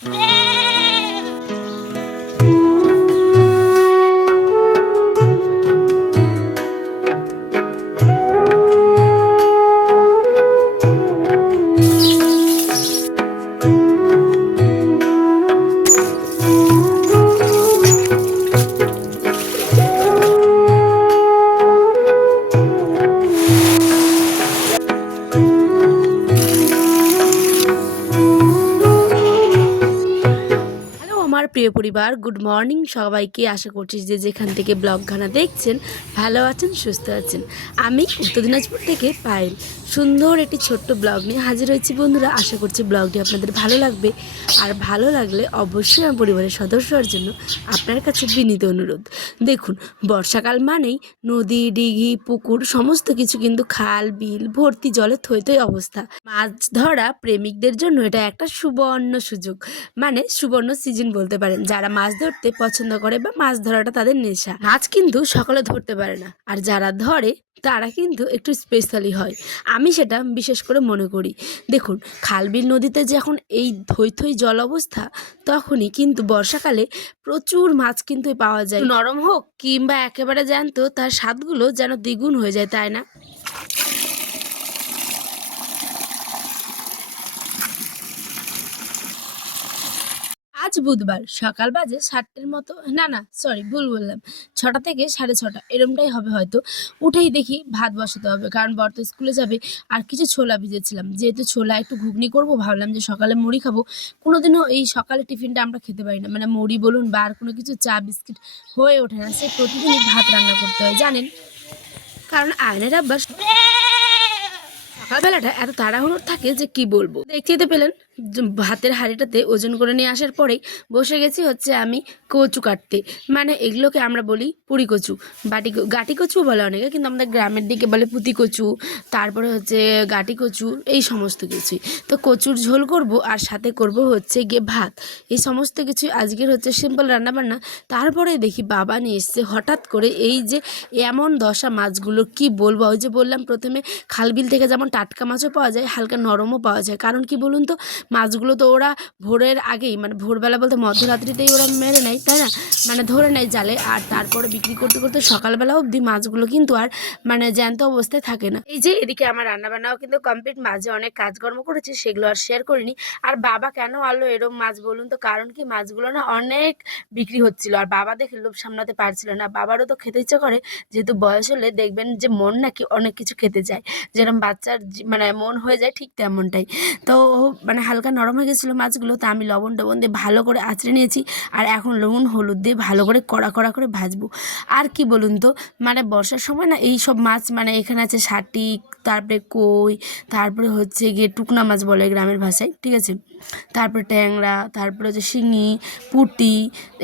আমার প্রিয় পরিবার, গুড মর্নিং সবাইকে। আশা করছি যে যেখান থেকে ব্লগখানা দেখছেন ভালো আছেন, সুস্থ আছেন। আমি উত্তর দিনাজপুর থেকে পায়েল সুন্দর একটি ছোট্ট ব্লগ নিয়ে হাজির হয়েছি বন্ধুরা। আশা করছি ব্লগটি আপনাদের ভালো লাগবে, আর ভালো লাগলে অবশ্যই আমার পরিবারের সদস্যর জন্য আপনার কাছে বিনীত অনুরোধ। দেখুন, বর্ষাকাল মানেই নদী, দিঘি, পুকুর সমস্ত কিছু কিন্তু খাল বিল ভর্তি জলে থই থই অবস্থা। মাছ ধরা প্রেমিকদের জন্য এটা একটা সুবর্ণ সুযোগ, মানে সুবর্ণ সিজন বলতে পারেন। যারা মাছ ধরতে পছন্দ করে বা মাছ ধরাটা তাদের নেশা। মাছ কিন্তু সকলে ধরতে পারে না, আর যারা ধরে তারা কিন্তু একটু স্পেশালি হয়, আমি সেটা বিশেষ করে মনে করি। দেখুন, খালবিল নদীতে যখন এই থই থই জল অবস্থা, তখনই কিন্তু বর্ষাকালে প্রচুর মাছ কিন্তু পাওয়া যায়। নরম হোক কিংবা একেবারে জ্যান্ত, তার স্বাদগুলো যেন দ্বিগুণ হয়ে যায়, তাই না? আজ বুধবার, সকাল বাজে 7টার মতো, না সরি ভুল বললাম, 6টা থেকে 6:30 এরমটাই হবে হয়তো। উঠেই দেখি ভাত বসাতে হবে, কারণ বর তো স্কুলে যাবে। আর কিছু ছোলা ভিজেছিলাম, যেহেতু ছোলা একটু ঘুগনি করব, ভাবলাম যে সকালে মুড়ি খাবো। কোনোদিনও এই সকালে টিফিনটা আমরা খেতে পারি না, মানে মুড়ি বলুন বা আর কোনো কিছু চা বিস্কিট হয়ে ওঠে না, সে প্রতিদিনই ভাত রান্না করতে হয় জানেন, কারণ আয়নের অভ্যাস। সকালবেলাটা এত তাড়াহুড়োর থাকে যে কি বলবো। দেখতেই তো পেলেন, ভাতের হাঁড়িটাতে ওজন করে নিয়ে আসার পরেই বসে গেছি হচ্ছে আমি কচু কাটতে। মানে এগুলোকে আমরা বলি পুরি কচু, গাটি কচু বলে অনেকে, কিন্তু আমাদের গ্রামের দিকে বলে পুঁতি কচু, তারপরে হচ্ছে গাটি কচু, এই সমস্ত কিছুই। তো কচুর ঝোল করব, আর সাথে করব হচ্ছে গিয়ে ভাত। এই সমস্ত কিছু আজকের হচ্ছে সিম্পল রান্নাবান্না। তারপরে দেখি বাবা নিয়ে এসছে হঠাৎ করে এই যে এমন দশা মাছগুলো, কি বলবো। ওই যে বললাম প্রথমে, খালবিল থেকে যেমন টাটকা মাছও পাওয়া যায়, হালকা নরমও পাওয়া যায়। কারণ কি বলুন তো, মাছগুলো তো ওরা ভোরের আগেই, মানে ভোরবেলা বলতে মধ্যরাত্রিতেই ওরা মেরে নেয়, তাই না? মানে ধরে নেয় জালে, আর তারপরে বিক্রি করতে করতে সকালবেলা অবধি মাছগুলো কিন্তু আর মানে জ্যান্ত অবস্থায় থাকে না। এই যে এদিকে আমার রান্নাবান্নাও কিন্তু কমপ্লিট, মাঝে অনেক কাজকর্ম করেছি, সেগুলো আর শেয়ার করিনি। আর বাবা কেন আনলো এরকম মাছ বলুন তো? কারণ কি, মাছগুলো না অনেক বিক্রি হচ্ছিল, আর বাবা দেখে লোভ সামলাতে পারছিল না। বাবারও তো খেতে ইচ্ছা করে, যেহেতু বয়স হলে দেখবেন যে মন নাকি অনেক কিছু খেতে চায়, যেরকম বাচ্চার মানে মন হয়ে যায়, ঠিক তেমনটাই। তো মানে হালকা নরম হয়ে গেছিলো মাছগুলো, তো আমি লবণ টবণ দিয়ে ভালো করে আঁচড়ে নিয়েছি। আর এখন নুন হলুদ দিয়ে ভালো করে কড়া কড়া করে ভাজবো। আর কি বলুন তো, মানে বর্ষার সময় না এই সব মাছ, মানে এখানে আছে শাটিক, তারপরে কই, তারপরে হচ্ছে গিয়ে টুকনা মাছ বলে গ্রামের ভাষায়, ঠিক আছে, তারপরে ট্যাংরা, তারপরে হচ্ছে শিঙি, পুঁটি,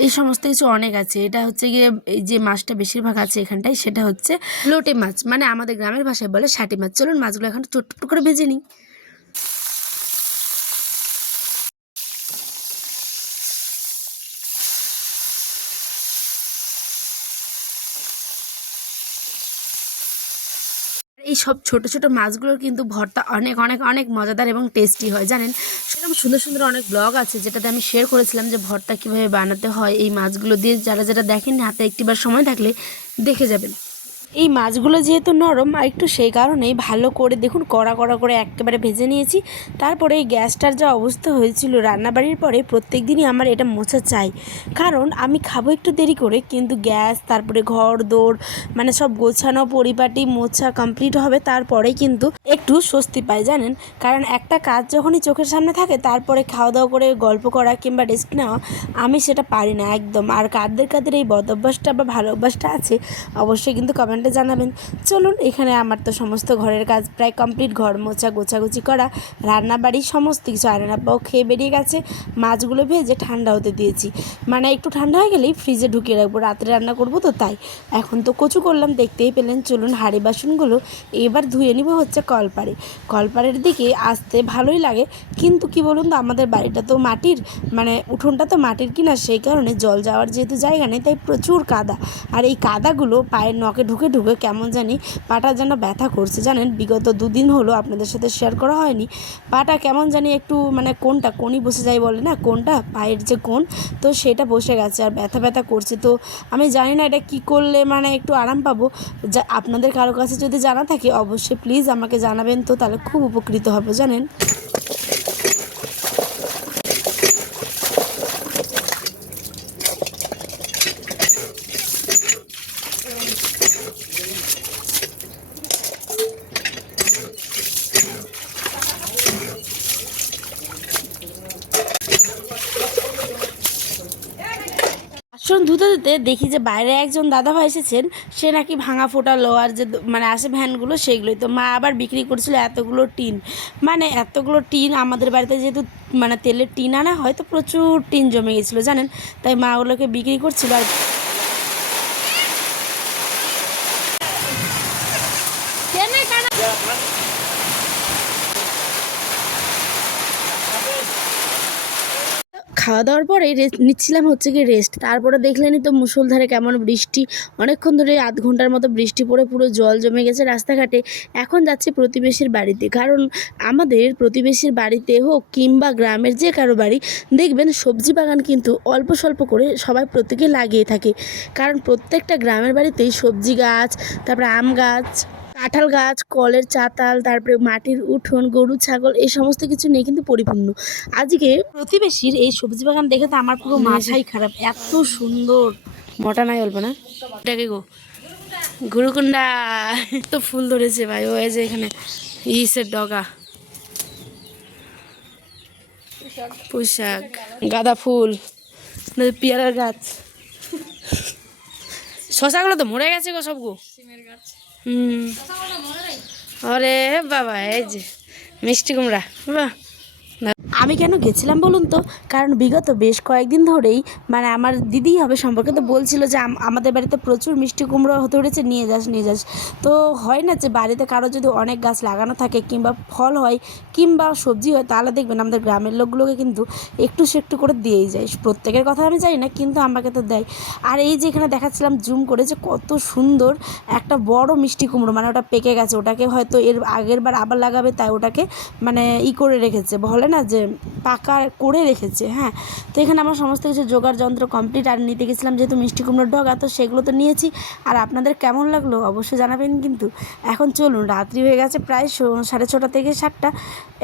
এই সমস্ত কিছু অনেক আছে। এটা হচ্ছে গিয়ে এই যে মাছটা বেশিরভাগ আছে এখানটায়, সেটা হচ্ছে লোটে মাছ, মানে আমাদের গ্রামের ভাষায় বলে শাটি মাছ। চলুন মাছগুলো এখন ছোট্ট ছোট্ট করে ভেজে নিই। এই সব ছোট ছোট মাছগুলোর কিন্তু ভর্তা অনেক অনেক অনেক মজাদার এবং টেস্টি হয় জানেন। সেরকম সুন্দর সুন্দর অনেক ব্লগ আছে, যেটাতে আমি শেয়ার করেছিলাম যে ভর্তা কীভাবে বানাতে হয় এই মাছগুলো দিয়ে। যারা যারা দেখেন, হাতে একটিবার সময় থাকলে দেখে যাবেন। এই মাছগুলো যেহেতু নরম, আর একটু সেই কারণেই ভালো করে দেখুন কড়া কড়া করে একেবারে ভেজে নিয়েছি। তারপরে এই গ্যাসটার যা অবস্থা হয়েছিল রান্নাবাড়ির পরে, প্রত্যেক দিনই আমার এটা মোছা চাই, কারণ আমি খাবো একটু দেরি করে, কিন্তু গ্যাস, তারপরে ঘর দৌড়, মানে সব গোছানো পরিপাটি মোছা কমপ্লিট হবে, তারপরেই কিন্তু একটু স্বস্তি পাই জানেন। কারণ একটা কাজ যখনই চোখের সামনে থাকে, তারপরে খাওয়া দাওয়া করে গল্প করা কিংবা রেস্ট নেওয়া, আমি সেটা পারি না একদম। আর কাদের কাদের এই বদ অভ্যাসটা বা ভালো অভ্যাসটা আছে, অবশ্যই কিন্তু কমেন্টে জানাবেন। চলুন, এখানে আমার তো সমস্ত ঘরের কাজ প্রায় কমপ্লিট, ঘর মোছা গোছাগুছি করা, রান্নাবাড়ি সমস্ত কিছু। আয়রন আব্বাও খেয়ে বেরিয়ে গেছে। মাছগুলো ভেজে ঠান্ডা হতে দিয়েছি, মানে একটু ঠান্ডা হয়ে গেলেই ফ্রিজে ঢুকিয়ে রাখবো, রাত্রে রান্না করবো তো তাই। এখন তো কচু করলাম, দেখতেই পেলেন। চলুন হাঁড়ি বাসনগুলো এবার ধুয়ে নিব হচ্ছে কলপাড়ে। কলপাড়ের দিকে আসতে ভালোই লাগে, কিন্তু কি বলুন তো, আমাদের বাড়িটা তো মাটির, মানে উঠোনটা তো মাটির কিনা, সেই কারণে জল যাওয়ার যেহেতু জায়গা নেই, তাই প্রচুর কাদা। আর এই কাদাগুলো পায়ের নখে ঢুকে ঢুকে ঢুকে কেমন জানি পাটা যেন ব্যথা করছে জানেন। বিগত 2 দিন হলো আপনাদের সাথে শেয়ার করা হয়নি। পাটা কেমন জানি একটু মানে কোণই বসে যায় বলে না, কোণটা পায়ের যে কোণ, তো সেটা বসে গেছে আর ব্যথা ব্যথা করছে। তো আমি জানি না এটা কী করলে মানে একটু আরাম পাবো। যা আপনাদের কারো কাছে যদি জানা থাকে অবশ্যই প্লিজ আমাকে জানাবেন, তো তাহলে খুব উপকৃত হব জানেন। বাসন ধুতে ধুতে দেখি যে বাইরে একজন দাদাভাই এসেছেন, সে নাকি ভাঙা ফোটা লোহার যে মানে আসে ভ্যানগুলো সেগুলোই। তো মা আবার বিক্রি করছিল এতগুলো টিন, মানে এতগুলো টিন আমাদের বাড়িতে যেহেতু মানে তেলের টিন আনা হয়, তো প্রচুর টিন জমে গেছিলো জানেন, তাই মা ওগুলোকে বিক্রি করছিল। আর খাওয়া দাওয়ার পরে রেস্ট নিচ্ছিলাম, হচ্ছে কি রেস্ট। তারপরে দেখলেনই তো মুষলধারে কেমন বৃষ্টি, অনেকক্ষণ ধরে আধ ঘন্টার মতো বৃষ্টি পড়ে পুরো জল জমে গেছে রাস্তাঘাটে। এখন যাচ্ছি প্রতিবেশীর বাড়িতে, কারণ আমাদের প্রতিবেশীর বাড়িতে হোক কিংবা গ্রামের যে কারো বাড়ি দেখবেন সবজি বাগান কিন্তু অল্প স্বল্প করে সবাই প্রত্যেকে লাগিয়ে থাকে। কারণ প্রত্যেকটা গ্রামের বাড়িতেই সবজি গাছ, তারপরে আম গাছ, কাঁঠাল গাছ, কলের চাতাল, তারপরে মাটির উঠোন, গরু ছাগল, এই সমস্ত কিছু নিয়ে কিন্তু পরিপূর্ণ। আজকে প্রতিবেশীর এই সবজি বাগান দেখে তো আমার পুরো মাথাই খারাপ, এত সুন্দর। মোটা নাই অল্প না, এটাকে গো গুরুকুন্ডা তো ফুল ধরেছে ভাই। ও এই যে এখানে ইসের ডগা, পুঁইশাক, গাঁদা ফুল, পেয়ারার গাছ, শশাগুলো তো মরে গেছে গো সব গো। আরে বাবা, এই যে মিষ্টি কুমড়া, বাহ। আমি কেন গেছিলাম বলুন তো, কারণ বিগত বেশ কয়েকদিন ধরেই মানে আমার দিদি হবে সম্পর্কে তো বলছিল যে আমাদের বাড়িতে প্রচুর মিষ্টি কুমড়ো ধরেছে, নিয়ে যাস। তো হয় না যে বাড়িতে কারো যদি অনেক গাছ লাগানো থাকে কিংবা ফল হয় কিংবা সবজি হয়, তাহলে দেখবেন আমাদের গ্রামের লোকগুলোকে কিন্তু একটু সে একটু করে দিয়েই যায়। প্রত্যেকের কথা আমি জানি না, কিন্তু আমাকে তো দেয়। আর এই যে এখানে দেখাচ্ছিলাম জুম করে যে কত সুন্দর একটা বড় মিষ্টি কুমড়ো, মানে ওটা পেকে গেছে, ওটাকে হয়তো এর আগের বার আবার লাগাবে, তাই ওটাকে মানে করে রেখেছে, বলে না যে পাকা করে রেখেছে। হ্যাঁ, তো এখানে আমার সমস্ত কিছু জোগাড় যন্ত্র কমপ্লিট। আর নিতে গেছিলাম যেহেতু মিষ্টি কুমড়োর ডগা, তো সেগুলো তো নিয়েছি। আর আপনাদের কেমন লাগলো অবশ্যই জানাবেন কিন্তু। এখন চলুন, রাত্রি হয়ে গেছে প্রায় 6:30 থেকে 7টা,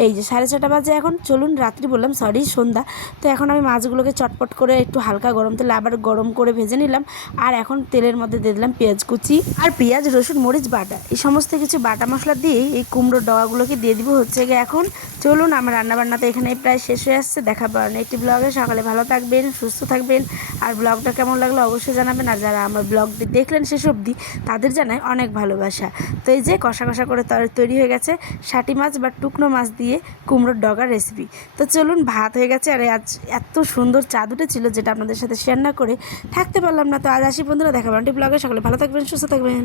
এই যে 6:30 বাজে এখন। চলুন, রাত্রি বললাম, সরি সন্ধ্যা। তো এখন আমি মাছগুলোকে চটপট করে একটু হালকা গরম তেলে আবার গরম করে ভেজে নিলাম। আর এখন তেলের মধ্যে দিয়ে দিলাম পেঁয়াজ কুচি আর পেঁয়াজ রসুন মরিচ বাটা, এই সমস্ত কিছু বাটা মশলা দিয়েই এই কুমড়োর ডগাগুলোকে দিয়ে দিব হচ্ছে গিয়ে এখন। চলুন, আমার রান্নাবান্নাতে এখানে প্রায় শেষ হয়ে আসছে। দেখা পাবেন একটি ব্লগে। সকালে ভালো থাকবেন, সুস্থ থাকবেন। আর ব্লগটা কেমন লাগলো অবশ্যই জানাবেন। আর যারা আমার ব্লগটি দেখলেন শেষ অবধি, তাদের জানাই অনেক ভালোবাসা। তো এই যে কষা কষা করে তৈরি হয়ে গেছে শাটি মাছ বা টুকনো মাছ দিয়ে কুমড়োর ডগার রেসিপি। তো চলুন, ভাত হয়ে গেছে। আর আজ এত সুন্দর চাঁদ উঠেছিল, যেটা আপনাদের সাথে শেয়ার না করে থাকতে পারলাম না। তো আজ আসি বন্ধুরা, দেখা পাবেন একটি ব্লগে। সকালে ভালো থাকবেন, সুস্থ থাকবেন।